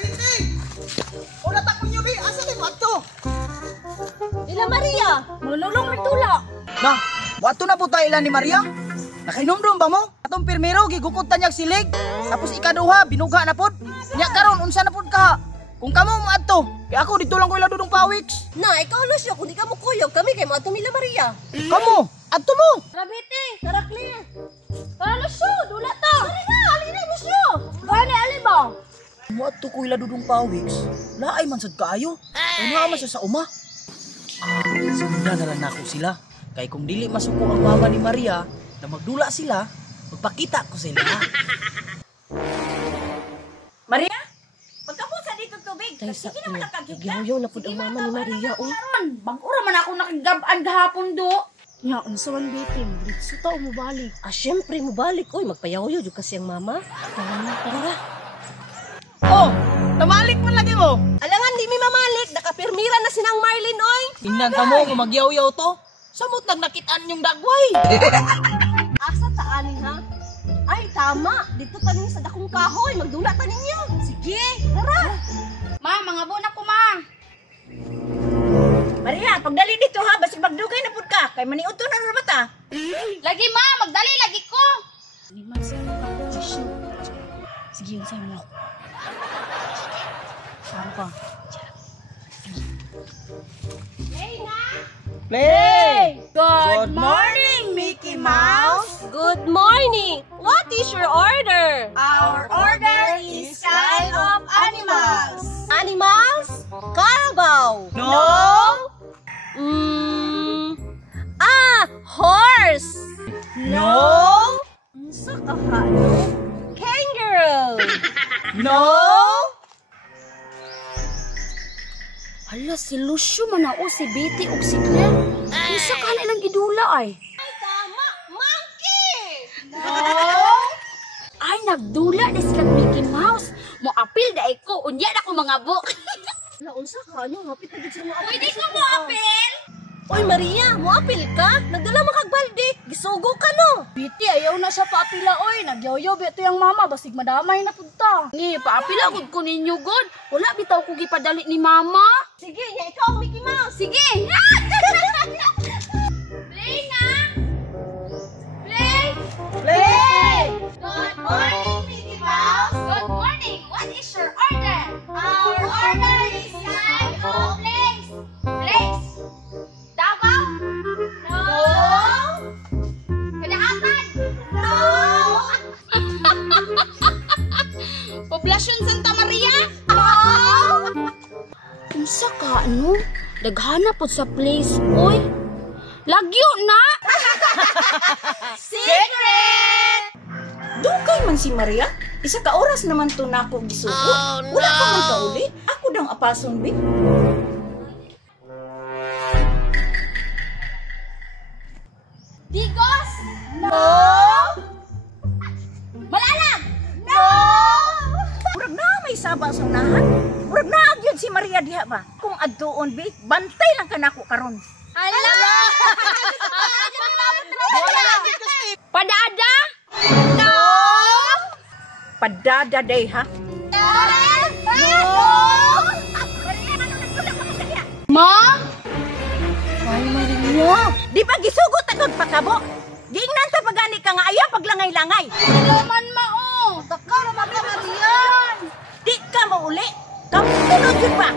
Biti! Wala takon nyo, Bi. Asa kayo ato? Ila Maria, manulong nagtula. Na, wato na po tayo ilan ni Maria. Nakainomdom ba mo? Atong pirmero, gigukot ta niyag silig. Tapos ikaduha, binugha na pod. Nya karon unsa na pod ka? Kung kamo mo adto, kay ako dito lang ko ila dudong pawiks. Na, ikaw Lucio, kung di ka mo kuyog, kami kay mga Mila Maria. Kamo, adto mo. Rabiti, tara clear. Tara Lucio, dula ta. Halina Lucio. Gani, alin ba? Mo adto ko ila dudong pawiks. Laay man sad kaayo. Ano man siya sa uma? Sunda na lang ako sila. Kay kung dili masuko ang mama ni Maria na magdula sila, magpakita ko sila. Maria? Pagkapunsa dito tubig, sige naman nakagigla. Yaw na pud ang mama ni Maria. Bang-ura man ako nakagabaan gahapon do. Nya, unsa man bitin? Diretso ta mo balik. Syempre mo balik. Oy, magpayaw-yaw jud kasi ang mama. Tara. Oh, namalik man lagi mo. Alangan di mi mamalik, nakapirmira na sinang Marlin oy. Tingnan ta mo kung magyaw-yaw to. Samot nagnakitaan yung dagway. Asa ta ani ha? Ay, tama. Dito ta sa dakong kahoy, magdula ta ninyo. Sige, tara. Ma, mga bona ko, ma. Maria, pagdali dito ha, basig magdugay na pud ka. Kay maniudto na ra mata. Lagi, ma. Magdali, lagi ko. Liman sa tissue. Sige, unsay mo. Saan ka? Play! Good morning, Mickey Mouse! Good morning. What is your order? Our order is kind of animals. Animals? Carabao. No! Horse. No! Unsa ka no? Kangaroo. No! Hala, si Lucio manao, si Betty ug si Claire. Unsa ka nilang idula ay? Tama, monkey. No! Ay, nagdula na sila Mickey Mouse. Mo apil da ko, unya na ko mga book. Wala unsa ka no? Hapit na gid sa mga. Pwede ko mo apel? Oy Maria, mo apil ka? Nagdala man kag balde. Gisugo ka no. Betty, ayaw na siya paapila, oy. Nagyaw-yaw bito yung mama, basig madamay na punta. Ni, paapila gud ko ninyo, god. Wala bitaw ko gipadali ni mama. Sige, ya ikaw Mickey Mouse. Sige. Play na. Play. Play! Good morning, Mickey Mouse. Good morning. What is your order? Our order is kind of place. Place. Davao? No. Kalahatan? No. Poblasyon Santa Maria? No. Unsa ka, ano? Daghana po sa place, oy. Lagyo na! Secret! Dugay man si Maria. Isa ka oras naman to na ako gisuko. Wala ka man kauli. Ako dang apason, Bi. Digos? No! Malalag? No! Murag na may saba sa unahan. Murag na agyod si Maria diha ba? Kung adtuon, Bi, bantay lang ka nako karon. Ala! Padada? No! Padada day ha? Mom? Ay, Maria. Di ba gisugot agad pakabo? Giingnan sa pagani ka nga ayaw paglangay-langay. Laman mao. Takar, Maria. Di ka mauli. Kamu sunod yun ba?